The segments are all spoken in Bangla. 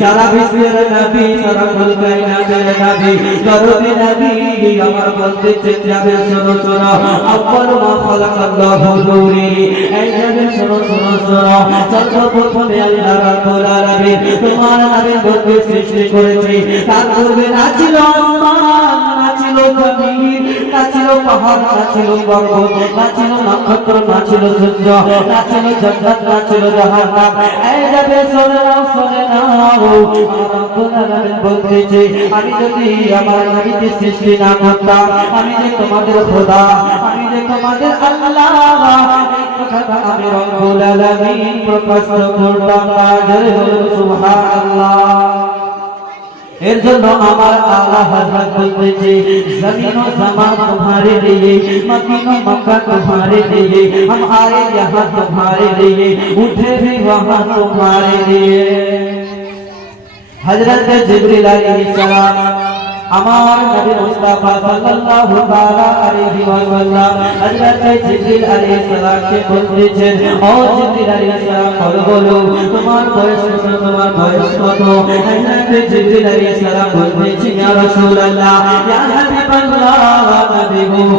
সারা বিশ্বের নবী, সারা কুল কায়নাতের নবী। গরবে নবী আমার বলতে যাবে শোনো শোনো। আব্বাল মা খালাকাল্লাহু নূরি। এই যাবে শোনো শোনো শোনো। সর্বপ্রথমে আল্লাহ রাব্বুল আলামিন তোমার নবী বলতে সৃষ্টি করেছে। তার পূর্বে না ছিল আসমান। না ছিল জমিন না ছিল পাহাড় না ছিল পর্বত না নক্ষত্র না ছিল সূর্য না ছিল জান্নাত না ছিল জাহান্নাম এই যাবে শোনো নাও বলতেছে, আমি যদি আমার নবীকে সৃষ্টি না করতাম, আমি যে তোমাদের খোদা, আমি যে তোমাদের আল্লাহ আমি রব্বুল প্রকাশ করতাম না সুবহানাল্লাহ। এর জন্য আমার আলা হাজরা বলতেছে زمین و زمان تمہارے لیے مکین و مکہ تمہارے لیے ہم آئے یہاں تمہارے لیے اٹھے بھی وہاں تمہارے لیے حضرت جبریل علیہ السلام আমার নবী মুস্তাফা সাল্লাল্লাহু তাআলা আলাইহি ওয়াসাল্লাম হযরত জিবরিল আলাইহিস সালামকে বলতেছেন ও জিবরিল আলাইহিস সালাম বলো বলো তোমার বয়স কত তোমার বয়স কত হযরত জিবরিল আলাইহিস সালাম বলতেছেন ইয়া রাসূলুল্লাহ ইয়া হাবিবাল্লাহ নবী গো আমি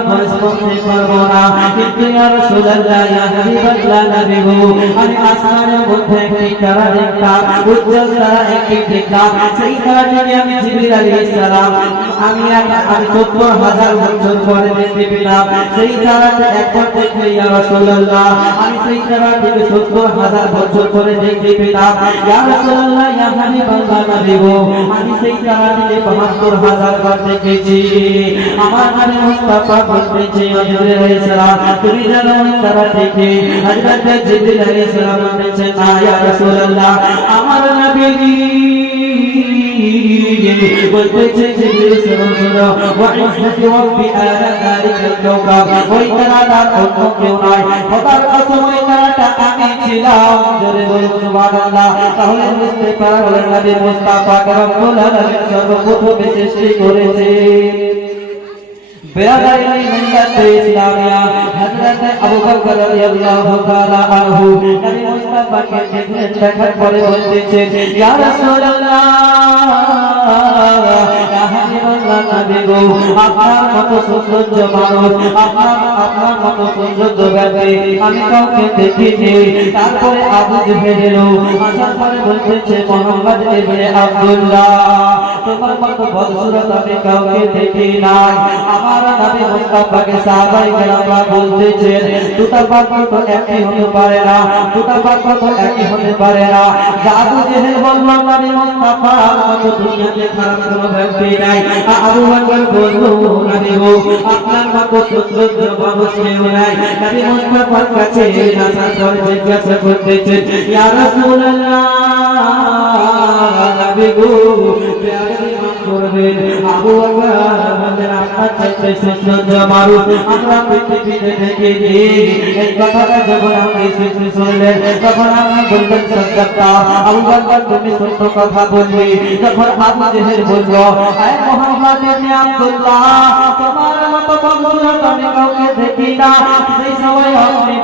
আমার বয়স বলতে পারব না কিন্তু ইয়া রাসূলুল্লাহ ইয়া হাবিবাল্লাহ নবী গো আমি আসমানের মধ্যে একটি তারা দেখতাম উজ্জ্বল তারা একটি দেখতাম সেই তারাটিকে আমি জিবরিল আলাইহিস সালাম আমি এক- আমি সত্তর হাজার বছর পরে দেখতে পেলাম সেই তারাটি একবার দেখলে ইয়া রাসূলুল্লাহ আমি সেই তারাটিকে সত্তর হাজার বছর পরে দেখতে পেলাম ইয়া রাসূলুল্লাহ ইয়া হাবিবাল্লাহ নবী গো আমি সেই তারাটিকে বাহাত্তর হাজার বার দেখেছি আমার নবী মুস্তাফা বলতেছে জিবরিল আলাইহিস সালাম। তুমি জানো ওই তারাটিকে হযরত জিবরিল আলাইহিস সালাম না ইয়া রাসূলুল্লাহ, আমার নবী বলতেছে, জিবরিল শোনো শোনো ওয়াইজ্জাতি রাব্বি আলা যালিকাল কাওকাব ওই তারাটা অন্য কেউ নয়। খোদার কসম, ওই তারাটা আমি ছিলাম। জোরে বলুন, সুবহানাল্লাহ। তাহলে বুঝতে পারলেন নবী মুস্তাফা রব্বুল আলামিন সর্বপ্রথম সৃষ্টি করেছে। বেয়াদাইনি মিল্লাত ইসলামিয়া, হযরত আবু বকর রাদিয়াল্লাহু তাআলা আনহু নবী মুস্তাফাকে দেখলেন দেখার পরে বলতেছে, ইয়া রাসূলুল্লাহ আপনার মতো সৌন্দর্য মানুষ, আপনার আপনার মতো সৌন্দর্য ব্যক্তি আমি কাউকে দেখিনি। তারপরে আবু জেহেল আসার পরে বলতেছে, মোহাম্মদ ইবনে আব্দুল্লাহ তোমার মতো বদসুরত আমি কাউকে দেখি নাই। আমার নবী মুস্তাফাকে সাহাবাই কেরামরা বলতেছেন, দুটা বাক্য তো একই হতে পারে না, দুটা বাক্য তো একই হতে পারে না। জাদু জেহেল বলল নবী মুস্তাফা মতো দুনিয়াতে খারাপ কোনো ব্যক্তি নাই। আবু বকর বলল নবী গো আপনার মতো সৌন্দর্য মানুষ কেউ নাই। নবী মুস্তাফার কাছে আসার পরে জিজ্ঞাসা করতেছেন, ইয়া রাসূলুল্লাহ, নবী গো মানুষ আমরা পৃথিবীতে দেখিনি এই কথাটা যখন আপনি শুনতে শুনলেন তখন আপনি বললেন সত্যতা আবু বকর তুমি সত্য কথা বলবে যখন আবু জেহেল বলল আয় মোহাম্মদ ইবনে আব্দুল্লাহ তোমার মতো বংশধর আমি কাউকে দেখি না সেই সময় আপনি